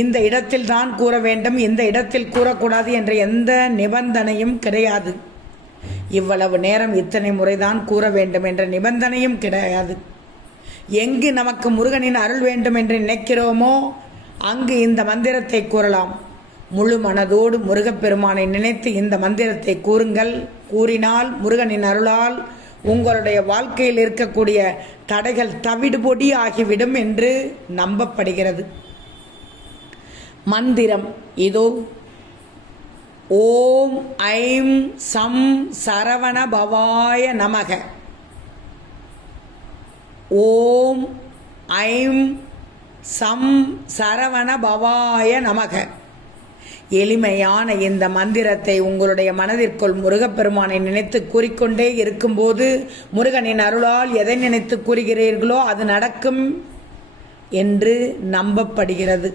இந்த இடத்தில் தான் கூற வேண்டும், இந்த இடத்தில் கூறக்கூடாது என்ற எந்த நிபந்தனையும் கிடையாது. இவ்வளவு நேரம் இத்தனை முறைதான் கூற வேண்டும் என்ற நிபந்தனையும் கிடையாது. எங்கு நமக்கு முருகனின் அருள் வேண்டும் என்று நினைக்கிறோமோ அங்கு இந்த மந்திரத்தை கூறலாம். முழு மனதோடு முருகப்பெருமானை நினைத்து இந்த மந்திரத்தை கூறுங்கள். கூறினால் முருகனின் அருளால் உங்களுடைய வாழ்க்கையில் இருக்கக்கூடிய தடைகள் தவிடுபொடி ஆகிவிடும் என்று நம்பப்படுகிறது. மந்திரம் இதோ. ஓம் ஐம் சம் சரவண பவாய நமக. ஓம் ஐம் சம் சரவண பவாய நமக. எளிமையான இந்த மந்திரத்தை உங்களுடைய மனதிற்குள் முருகப்பெருமானை நினைத்து கூறிக்கொண்டே இருக்கும்போது முருகனின் அருளால் எதை நினைத்து கூறுகிறீர்களோ அது நடக்கும் என்று நம்பப்படுகிறது.